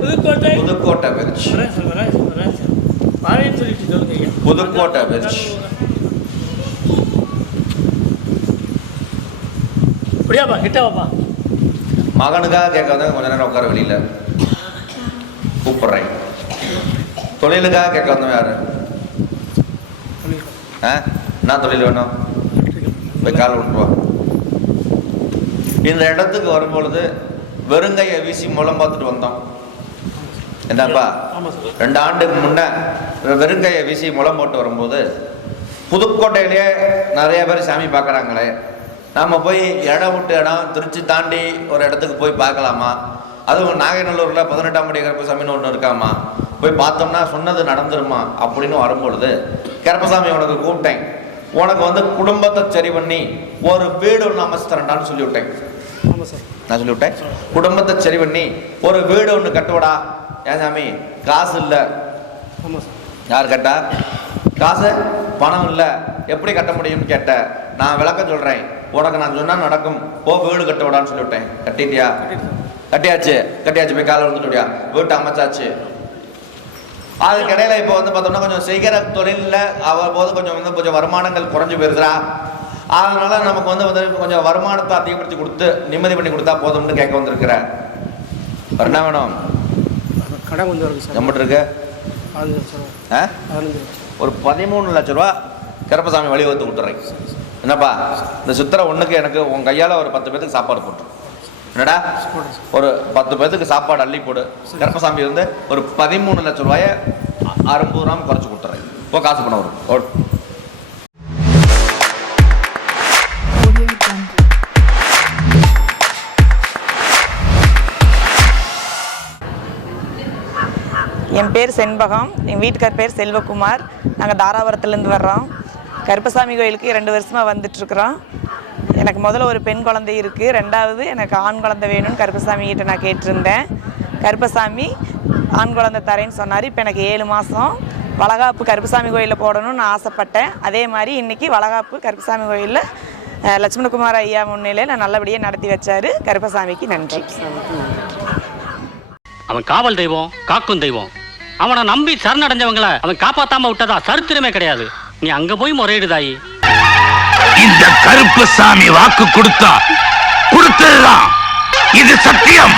புதுக்கோட்டை பெருச்சு. புதுக்கோட்டை பெருச்சு. மகனுக்காக கேட்க வந்தா கொஞ்ச நேரம் உட்கார வெளியில கூப்பிடுறேன். தொழிலுக்காக கேட்க வந்தோம் யாரு? என்ன தொழில் வேணும்? போய் கால் விட்டுருவா. இந்த இடத்துக்கு வரும்பொழுது வெறுங்கையை வீசி முளம் பார்த்துட்டு வந்தோம். என்னப்பா 2 ஆண்டுக்கு முன்ன வெறுங்கையை வீசி முளம் போட்டு வரும்போது புதுக்கோட்டையிலேயே நிறைய பேர் சாமி பார்க்குறாங்களே, நாம் போய் இடம் விட்டு இடம் திருச்சி தாண்டி ஒரு இடத்துக்கு போய் பார்க்கலாமா? அதுவும் நாகைநல்லூரில் 18ஆம் படி கருப்பசாமின்னு ஒன்று இருக்காமா, போய் பார்த்தோம்னா சொன்னது நடந்துருமா அப்படின்னு வரும்பொழுது கருப்பசாமி உனக்கு கூப்பிட்டேன், உனக்கு குடும்பத்தை சரி பண்ணி ஒரு வீடு ஒன்று அமைச்சு தரண்டான்னு சொல்லிவிட்டேன். நான் சொல்லிவிட்டேன், குடும்பத்தை சரி பண்ணி ஒரு வீடு ஒன்று கட்டுவடா. ஏன் சாமி காசு இல்லை? யார் கேட்டா? காசு பணம் இல்லை, எப்படி கட்ட முடியும்னு கேட்ட. நான் விளக்கம் சொல்கிறேன், உனக்கு நான் சொன்னால் நடக்கும், போ வீடு கட்ட விடான்னு சொல்லிவிட்டேன். கட்டிட்டியா? கட்டியாச்சு. போய் காலை வந்துட்டுடியா? வீட்டை அமைச்சாச்சு. அதுக்கு இடையில இப்போ பார்த்தோம்னா கொஞ்சம் செய்கிற தொழிலில் போது கொஞ்சம் வருமானங்கள் குறைஞ்சி போயிருக்கிறா. அதனால நமக்கு கொஞ்சம் வருமானத்தை அதிகப்படுத்தி கொடுத்து நிம்மதி பண்ணி கொடுத்தா போதும்னு கேட்க வந்திருக்கிற. என்ன வேணும்? கடை கொஞ்சம் நம்மகிட்ட இருக்கு. ஒரு 13 லட்ச ரூபா கருப்பசாமி வழிவகுத்து கொடுத்துறேன். என்னப்பா இந்த சித்திரை 1க்கு எனக்கு உன் கையால் ஒரு 10 பேத்துக்கு சாப்பாடு போட்டு. என்னடா ஒரு 10 பேத்துக்கு சாப்பாடு அள்ளி போடு. கருப்பசாமி ஒரு 13 லட்ச ரூபாயை 60 ரூபா குறைச்சி கொடுத்துறேன். இப்போ காசு பண்ண வரும். என் பேர் செண்பகம், எங்கள் வீட்டுக்கார் பேர் செல்வகுமார். நாங்கள் தாராபுரத்துலேருந்து வர்றோம். கருப்பசாமி கோயிலுக்கு 2 வருஷமாக வந்துட்டுருக்குறோம். எனக்கு முதல்ல ஒரு பெண் குழந்தை இருக்குது, 2வது எனக்கு ஆண் குழந்தை வேணும்னு கருப்பசாமி கிட்ட நான் கேட்டிருந்தேன். கருப்பசாமி ஆண் குழந்தை தரேன்னு சொன்னார். இப்போ எனக்கு 7 மாதம். வளகாப்பு கருப்பசாமி கோயிலில் போடணும்னு ஆசைப்பட்டேன். அதே மாதிரி இன்றைக்கி வளகாப்பு கருப்பசாமி கோயிலில் லட்சுமணகுமார் ஐயா முன்னிலையில் நான் நல்லபடியாக நடத்தி வச்சார். கருப்பசாமிக்கு நன்றி. அவன் காவல் தெய்வம், காக்கும் தெய்வம். அவனை நம்பி சரணடைஞ்சவங்களை அவன் காப்பாத்தாம விட்டதா சரித்திரமே கிடையாது. நீ அங்க போய் முறையிடுதாயி. இந்த கருப்பசாமி வாக்கு கொடுத்ததுதான் இது சத்தியம்.